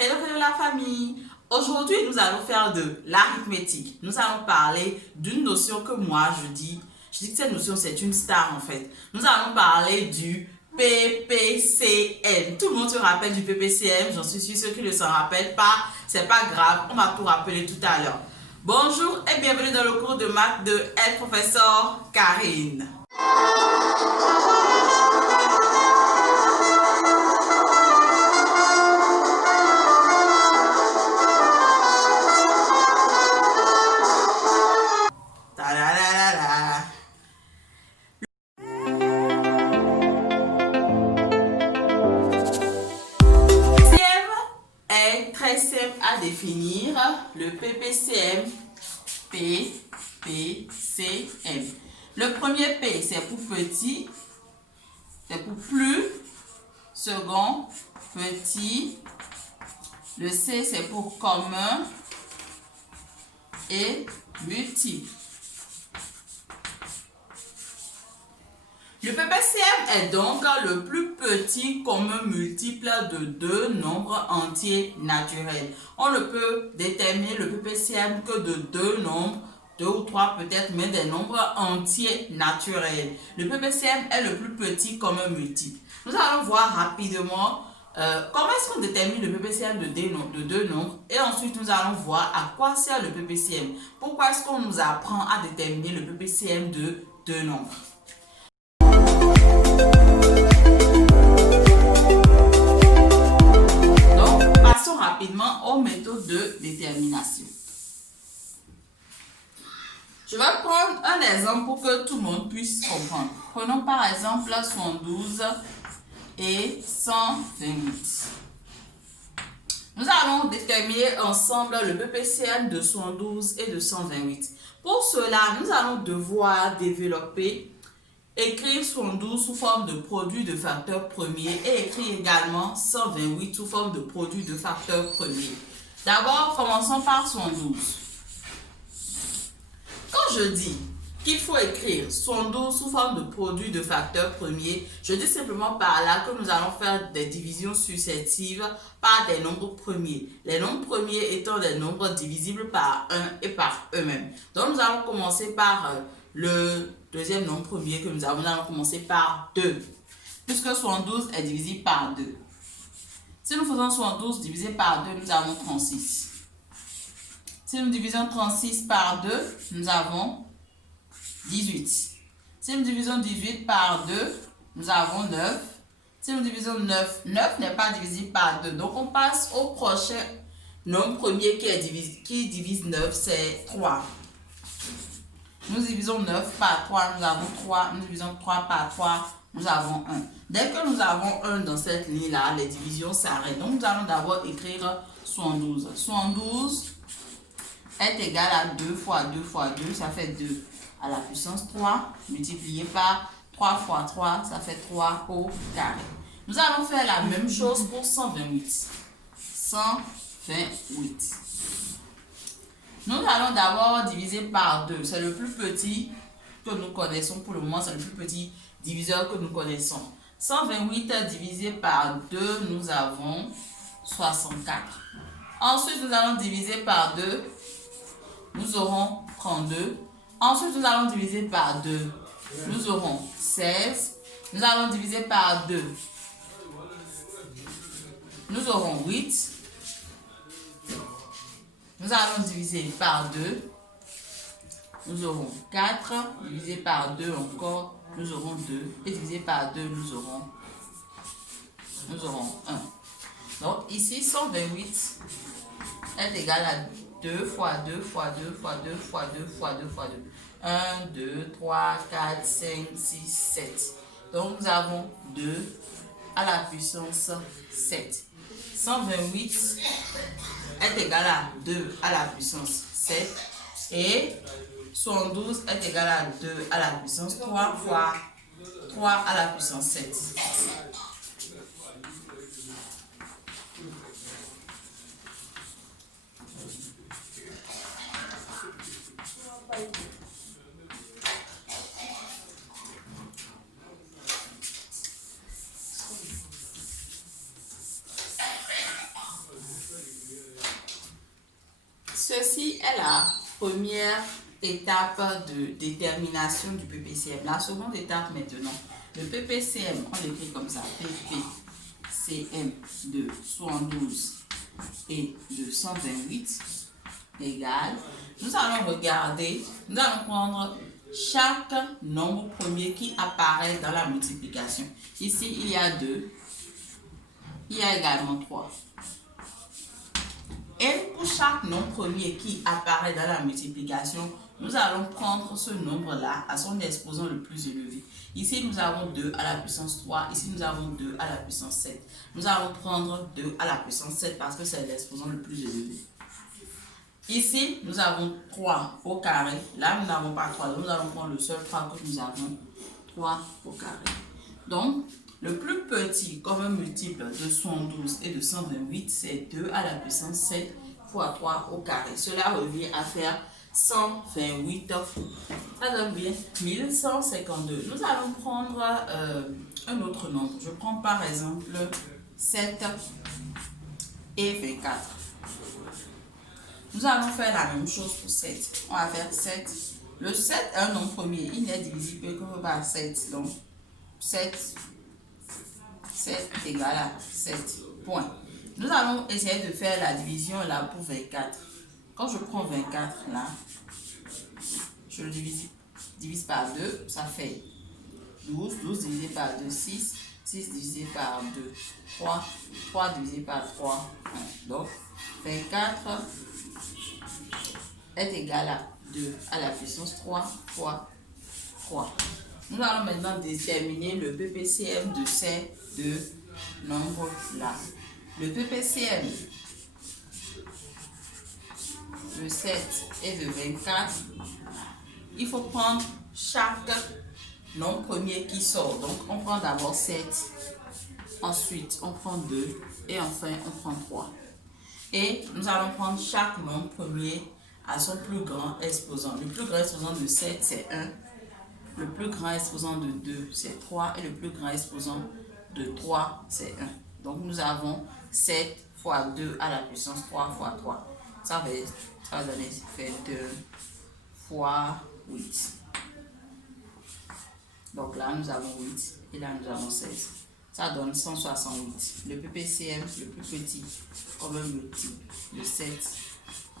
Hello, hello la famille. Aujourd'hui, nous allons faire de l'arithmétique. Nous allons parler d'une notion que moi je dis que cette notion c'est une star en fait. Nous allons parler du PPCM. Tout le monde se rappelle du PPCM, j'en suis sûre. Ceux qui ne s'en rappellent pas, c'est pas grave, on va tout rappeler tout à l'heure. Bonjour et bienvenue dans le cours de maths de Elle Professeur Karine. Très simple à définir, le PPCM. Le premier P, c'est pour petit, c'est pour plus. Second, petit. Le C, c'est pour commun et multiple. Le PPCM est donc le plus petit commun multiple de deux nombres entiers naturels. On ne peut déterminer le PPCM que de deux nombres, deux ou trois peut-être, mais des nombres entiers naturels. Le PPCM est le plus petit commun multiple. Nous allons voir rapidement comment est-ce qu'on détermine le PPCM de deux nombres, et ensuite nous allons voir à quoi sert le PPCM. Pourquoi est-ce qu'on nous apprend à déterminer le PPCM de deux nombres? Donc, passons rapidement aux méthodes de détermination. Je vais prendre un exemple pour que tout le monde puisse comprendre. Prenons par exemple 72 et 128. Nous allons déterminer ensemble le PPCM de 72 et de 128. Pour cela, nous allons devoir développer, écrire 72 sous forme de produit de facteur premier et écrire également 128 sous forme de produit de facteur premier. D'abord, commençons par 72. Quand je dis qu'il faut écrire 72 sous forme de produit de facteur premier, je dis simplement par là que nous allons faire des divisions successives par des nombres premiers. Les nombres premiers étant des nombres divisibles par 1 et par eux-mêmes. Donc nous allons commencer par le deuxième nombre premier que nous allons commencer par 2. Puisque 72 est divisible par 2. Si nous faisons 72 divisé par 2, nous avons 36. Si nous divisons 36 par 2, nous avons 18. Si nous divisons 18 par 2, nous avons 9. Si nous divisons 9, 9 n'est pas divisible par 2. Donc on passe au prochain nombre premier qui divise 9, c'est 3. Nous divisons 9 par 3, nous avons 3. Nous divisons 3 par 3, nous avons 1. Dès que nous avons 1 dans cette ligne-là, les divisions s'arrêtent. Donc nous allons d'abord écrire 72. 72 est égal à 2 fois 2 fois 2, ça fait 2 à la puissance 3, multiplié par 3 fois 3, ça fait 3 au carré. Nous allons faire la même chose pour 128. 128. Nous allons d'abord diviser par 2. C'est le plus petit que nous connaissons pour le moment, c'est le plus petit diviseur que nous connaissons. 128 divisé par 2, nous avons 64. Ensuite, nous allons diviser par 2. Nous aurons 32. Ensuite, nous allons diviser par 2. Nous aurons 16. Nous allons diviser par 2. Nous aurons 8. Nous allons diviser par 2. Nous aurons 4. Divisé par 2 encore, nous aurons 2. Et divisé par 2, nous aurons 1. Donc ici, 128 est égal à 2 fois 2 fois 2 fois 2 fois 2 fois 2 fois 2. 1, 2, 3, 4, 5, 6, 7. Donc nous avons 2 à la puissance 7. 128 est égal à 2 à la puissance 7. Et 72 est égal à 2 à la puissance 3 fois 3 à la puissance 7. Ceci est la première étape de détermination du PPCM. La seconde étape maintenant, le PPCM, on l'écrit comme ça, PPCM de 72 et de 128 égale, nous allons regarder, nous allons prendre chaque nombre premier qui apparaît dans la multiplication. Ici, il y a 2, il y a également 3. Et pour chaque nombre premier qui apparaît dans la multiplication, nous allons prendre ce nombre-là à son exposant le plus élevé. Ici, nous avons 2 à la puissance 3. Ici, nous avons 2 à la puissance 7. Nous allons prendre 2 à la puissance 7 parce que c'est l'exposant le plus élevé. Ici, nous avons 3 au carré. Là, nous n'avons pas 3. Donc, nous allons prendre le seul 3 que nous avons, 3 au carré. Donc, le plus petit comme multiple de 112 et de 128, c'est 2 à la puissance 7 fois 3 au carré. Cela revient à faire 128 fois. Ça donne bien 1152. Nous allons prendre un autre nombre. Je prends par exemple 7 et 24. Nous allons faire la même chose pour 7. On va faire 7. Le 7 est un nombre premier. Il n'est divisible que par 7. Donc, 7 égale à 7. Point. Nous allons essayer de faire la division là pour 24. Quand je prends 24 là, je le divise par 2, ça fait 12. 12 divisé par 2, 6. 6 divisé par 2, 3. 3 divisé par 3, 1. Donc, 24 est égal à 2 à la puissance 3 fois 3. Nous allons maintenant déterminer le PPCM de ces deux nombres-là. Le PPCM de 7 et de 24, il faut prendre chaque nombre premier qui sort. Donc, on prend d'abord 7, ensuite on prend 2 et enfin on prend 3. Et nous allons prendre chaque nombre premier à son plus grand exposant. Le plus grand exposant de 7, c'est 1. Le plus grand exposant de 2, c'est 3. Et le plus grand exposant de 3, c'est 1. Donc, nous avons 7 fois 2 à la puissance 3 fois 3. Ça va donner 2 fois 8. Donc là, nous avons 8. Et là, nous avons 16. Ça donne 168. Le PPCM, le plus petit, comme un multiple de 7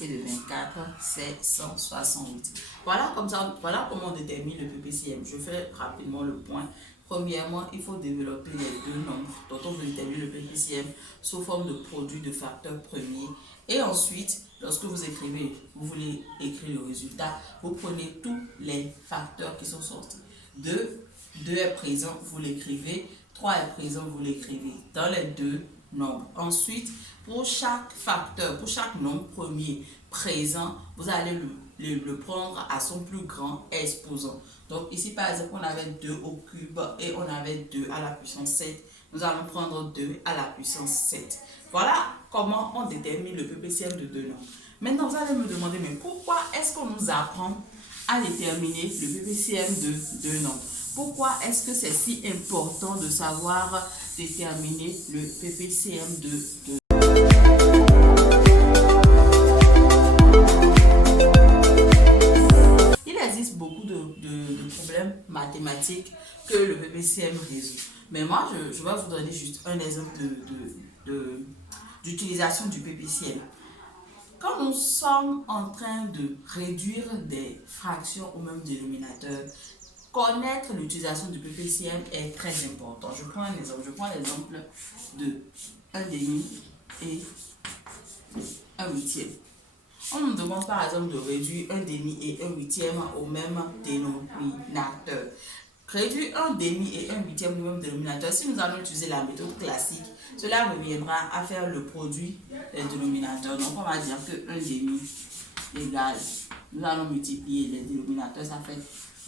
et de 24, c'est 168. Voilà comment on détermine le PPCM. Je fais rapidement le point. Premièrement, il faut développer les deux nombres dont on veut déterminer le PPCM sous forme de produit de facteurs premiers. Et ensuite, lorsque vous voulez écrire le résultat, vous prenez tous les facteurs qui sont sortis. 2 est présent, vous l'écrivez. 3 est présent, vous l'écrivez dans les deux nombres. Ensuite, pour chaque facteur, pour chaque nombre premier présent, vous allez le prendre à son plus grand exposant. Donc ici, par exemple, on avait 2 au cube et on avait 2 à la puissance 7. Nous allons prendre 2 à la puissance 7. Voilà comment on détermine le PPCM de deux nombres. Maintenant, vous allez me demander, mais pourquoi est-ce qu'on nous apprend à déterminer le PPCM de deux nombres? Pourquoi est-ce que c'est si important de savoir déterminer le PPCM de deux nombres? Il existe beaucoup de problèmes mathématiques que le PPCM résout. Mais moi, je vais vous donner juste un exemple d'utilisation du PPCM. Quand nous sommes en train de réduire des fractions au même dénominateur, connaître l'utilisation du PPCM est très important. Je prends un exemple. Je prends l'exemple de 1 demi et 1 huitième. On nous demande par exemple de réduire 1 demi et 1 huitième au même dénominateur. Réduire 1 demi et 1 huitième au même dénominateur, si nous allons utiliser la méthode classique, cela reviendra à faire le produit des dénominateurs. Donc on va dire que 1 demi égale, nous allons multiplier les dénominateurs, ça fait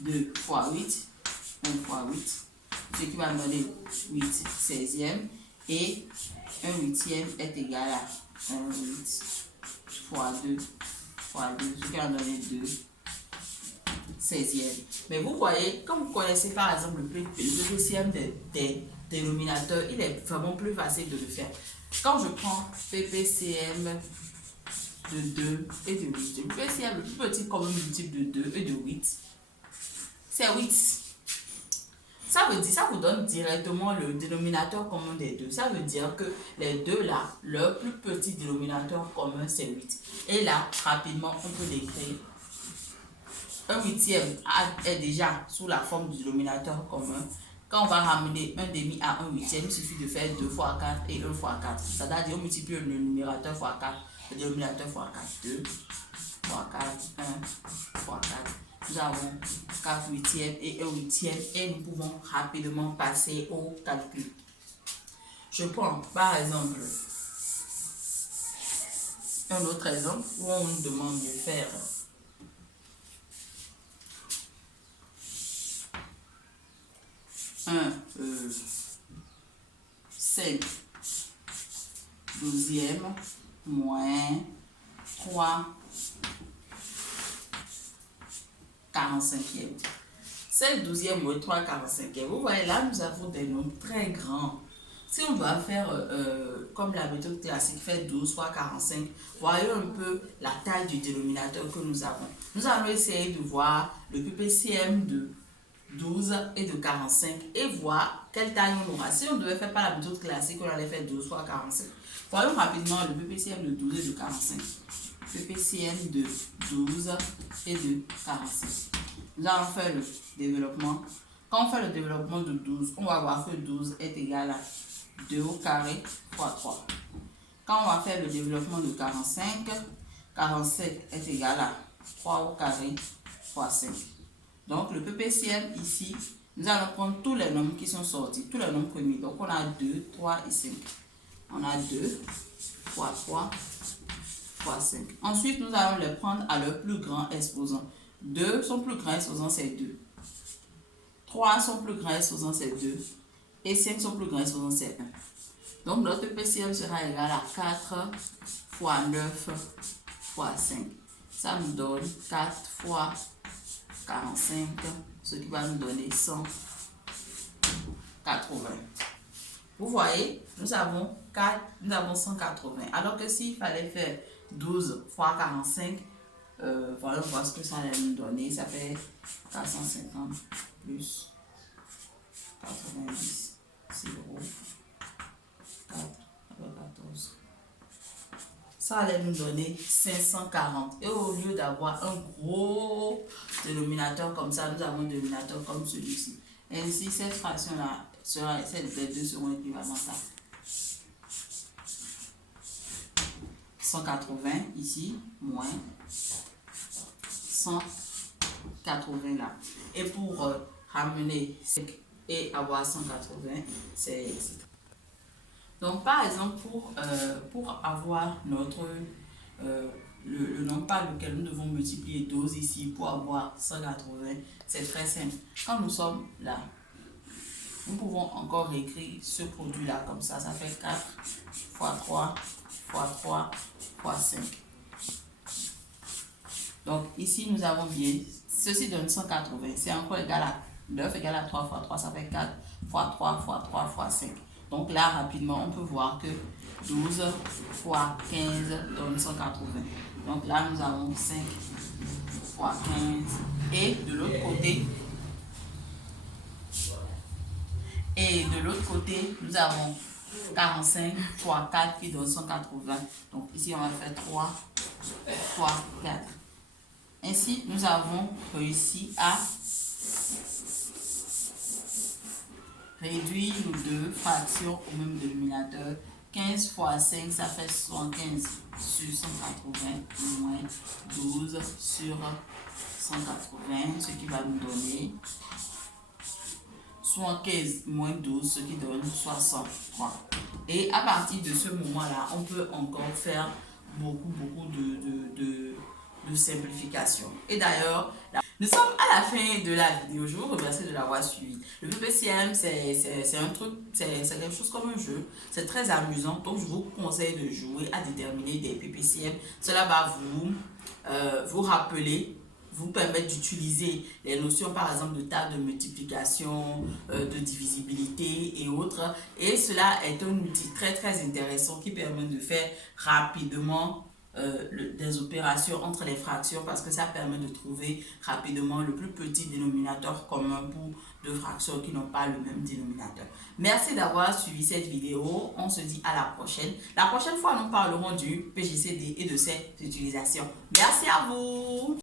2 fois 8, 1 fois 8, ce qui va donner 8 16e, et 1 huitième est égal à 1 8 fois 2 fois 2, ce qui va donner 2 16e. Mais vous voyez, quand vous connaissez par exemple le PPCM des dénominateurs, il est vraiment plus facile de le faire. Quand je prends PPCM de 2 et de 8. Le PCM le plus petit commun multiple de 2 et de 8, c'est 8. Ça veut dire, ça vous donne directement le dénominateur commun des deux. Ça veut dire que les deux là, leur plus petit dénominateur commun, c'est 8. Et là, rapidement, on peut l'écrire. Un huitième est déjà sous la forme du dénominateur commun. Quand on va ramener un demi à un huitième, il suffit de faire 2 fois 4 et 1 fois 4. C'est-à-dire, on multiplie le numérateur fois 4, le dénominateur fois 4. 2 fois 4, 1 fois 4. Nous avons 4 huitièmes et 1 huitième et nous pouvons rapidement passer au calcul. Je prends par exemple un autre exemple où on nous demande de faire 5 douzième moins 3 45e. 5 douzième moins 3 45e. Vous voyez, là, nous avons des nombres très grands. Si on doit faire comme la méthode classique, fait 12 fois 45, voyons un peu la taille du dénominateur que nous avons. Nous allons essayer de voir le PPCM de 12 et de 45 et voir quelle taille on aura. Si on devait faire par la méthode classique, on allait faire 12 fois 45. Voyons rapidement le PPCM de 12 et de 45. PPCM de 12 et de 45. Nous allons faire le développement. Quand on fait le développement de 12, on va voir que 12 est égal à 2 au carré fois 3. Quand on va faire le développement de 45, 45 est égal à 3 au carré fois 5. Donc, le PPCM ici, nous allons prendre tous les nombres qui sont sortis, tous les nombres premiers. Donc, on a 2, 3 et 5. On a 2 fois 3 fois 5. Ensuite, nous allons les prendre à leur plus grand exposant. 2, son plus grand exposant, c'est 2. 3, son plus grand exposant, c'est 2. Et 5, son plus grand exposant, c'est 1. Donc, notre PPCM sera égal à 4 fois 9 fois 5. Ça nous donne 4 fois 45, ce qui va nous donner 180. Vous voyez, nous avons 180. Alors que s'il fallait faire 12 fois 45, voilà, voir ce que ça allait nous donner. Ça fait 450 plus 90, 0, 4, 14. Ça allait nous donner 540. Et au lieu d'avoir un gros dénominateur comme ça, nous avons un dénominateur comme celui-ci. Ainsi, cette fraction-là, les deux seront équivalentes à 180 ici, moins 180 là. Et pour ramener et avoir 180, c'est... Donc, par exemple, pour avoir notre le nombre par lequel nous devons multiplier 12 ici pour avoir 180, c'est très simple. Quand nous sommes là, nous pouvons encore écrire ce produit-là comme ça. Ça fait 4 fois 3 fois 3 fois 5. Donc, ici, nous avons bien, ceci donne 180. C'est encore égal à 9 égal à 3 fois 3, ça fait 4 fois 3 fois 3 fois 5. Donc là, rapidement, on peut voir que 12 fois 15 donne 180. Donc là, nous avons 5 fois 15. Et de l'autre côté, nous avons 45 fois 4 qui donne 180. Donc ici, on va faire 3 fois 4. Ainsi, nous avons réussi à réduire nos deux fractions au même dénominateur. 15 fois 5, ça fait 75 sur 180 moins 12 sur 180, ce qui va nous donner 75 moins 12, ce qui donne 63. Et à partir de ce moment-là, on peut encore faire beaucoup de simplification. Et d'ailleurs, nous sommes à la fin de la vidéo. Je vous remercie de l'avoir suivi. Le PPCM, c'est un truc, c'est quelque chose comme un jeu. C'est très amusant. Donc, je vous conseille de jouer à déterminer des PPCM. Cela va vous rappeler, vous permettre d'utiliser les notions, par exemple, de table de multiplication, de divisibilité et autres. Et cela est un outil très, très intéressant qui permet de faire rapidement des opérations entre les fractions parce que ça permet de trouver rapidement le plus petit dénominateur commun pour deux fractions qui n'ont pas le même dénominateur. Merci d'avoir suivi cette vidéo. On se dit à la prochaine. La prochaine fois, nous parlerons du PGCD et de ses utilisations. Merci à vous.